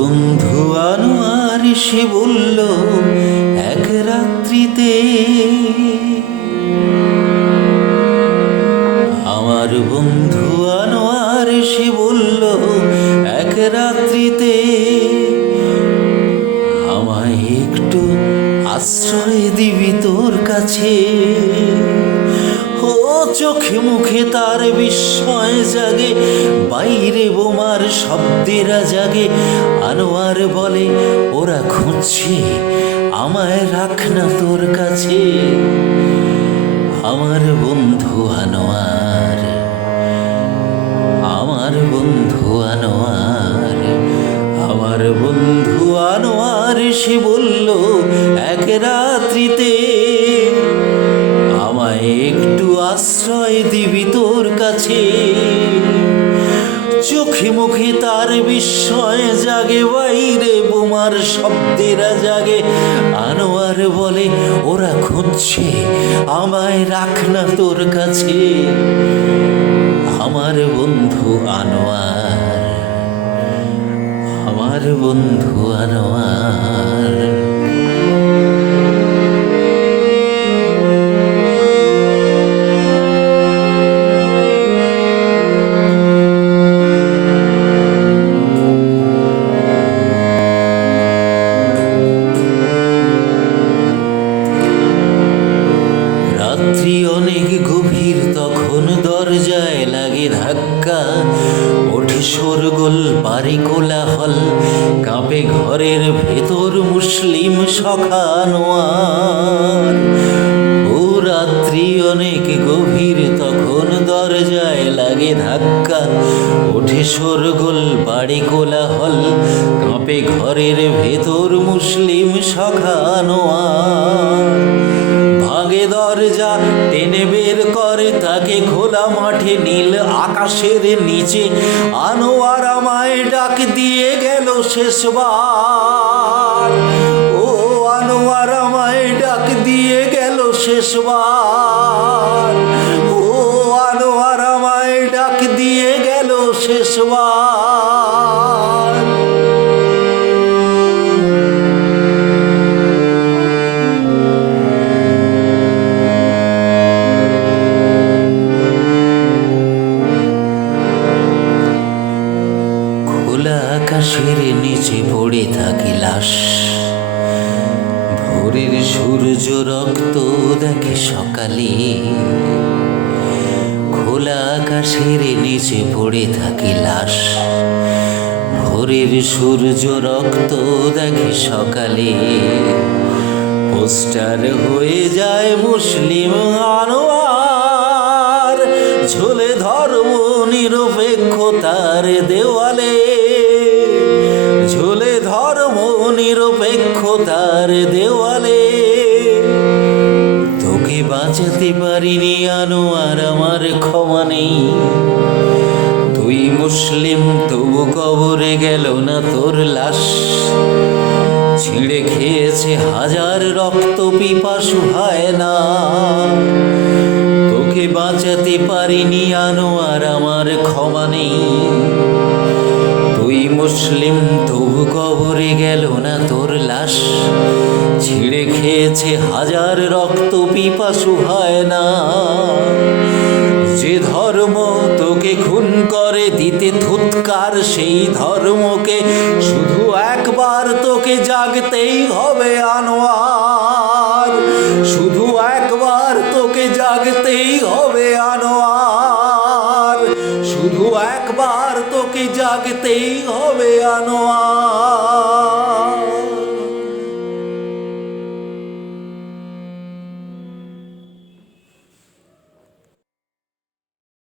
বন্ধু আনোয়ার সে বলল এক রাত্রিতে, আমার বন্ধু আনোয়ার সে বলল এক রাত্রিতে, আমায় একটু আশ্রয় দিবি তোর কাছে। ও চোখে মুখে তার বিস্ময় জাগে, বাইরে বোমার শব্দেরা জাগে। আনোয়ার বলে ওরা খুঁজছে আমায়, রাখ না তোর কাছে। আমার বন্ধু আনোয়ার, আমার বন্ধু আনোয়ার, আমার বন্ধু আনোয়ার সে বলল এক রাত্রিতে, আমায় একটু আশ্রয় দিবি তোর কাছে। চোখে মুখে তার বিস্ময় জাগে, বাইরে বোমার শব্দেরা জাগে। আনোয়ার বলে ওরা খুঁজছে আমায়, রাখ না তোর কাছে। আমার বন্ধু আনোয়ার, আমার বন্ধু আনোয়ার। রাত্রি অনেক গভীর, তখন দরজায় লাগে ধাক্কা। ওঠে শোরগোল, বাড়ি কোলাহল, কাঁপে ঘরের ভেতর মুসলিম সখা আনোয়ার। ও রাত্রি অনেক গভীর, তখন দরজায় লাগে ধাক্কা। ওঠে শোরগোল, বাড়ি কোলাহল, কাঁপে ঘরের ভেতর মুসলিম সখা আনোয়ার। ভাঙে দরজা, টেনে বের করে তাকে খোলা মাঠে নীল আকাশের নিচে। আনোয়ার আমায় ডাক দিয়ে গেল শেষবার, ও আনোয়ার আমায় ডাক দিয়ে গেল শেষবার, ও আনোয়ার আমায় ডাক দিয়ে গেল শেষবার। আকাশের নিচে পড়ে থাকে লাশ, ভোরের সূর্য রক্ত দেখে সকালে। খোলা আকাশের নিচে পড়ে থাকে লাশ, ভোরের সূর্য রক্ত দেখে সকালে। পোস্টার হয়ে যায় মুসলিম আনোয়ার, ঝোলে ধর্ম নিরপেক্ষতার দেওয়ালে, ঝোলে ধর্ম নিরপেক্ষতার দেওয়ালে। তোকে বাঁচাতে পারিনি আনোয়ার, আমার ক্ষমা নেই। তুই মুসলিম তবু কবরে গেল না তোর লাশ। ছিঁড়ে খেয়েছে হাজার রক্ত পিপাসু হয় না। তোকে বাঁচাতে পারিনি আনোয়ার, আমার ক্ষমা নেই। তুই মুসলিম তবু কবরে গেল না তোর লাশ। ছিঁড়ে খেয়েছে হাজার রক্ত পিপাসু হয় না। যে ধর্ম তোকে খুন করে দিতে থুৎকার, সেই ধর্মকে শুধু একবার তোকে জাগতেই হবে আনোয়ার, শুধু একবার তোকে জাগতেই হবে আনোয়ার, শুধু একবার তোকে জাগতেই হবে আনোয়ার।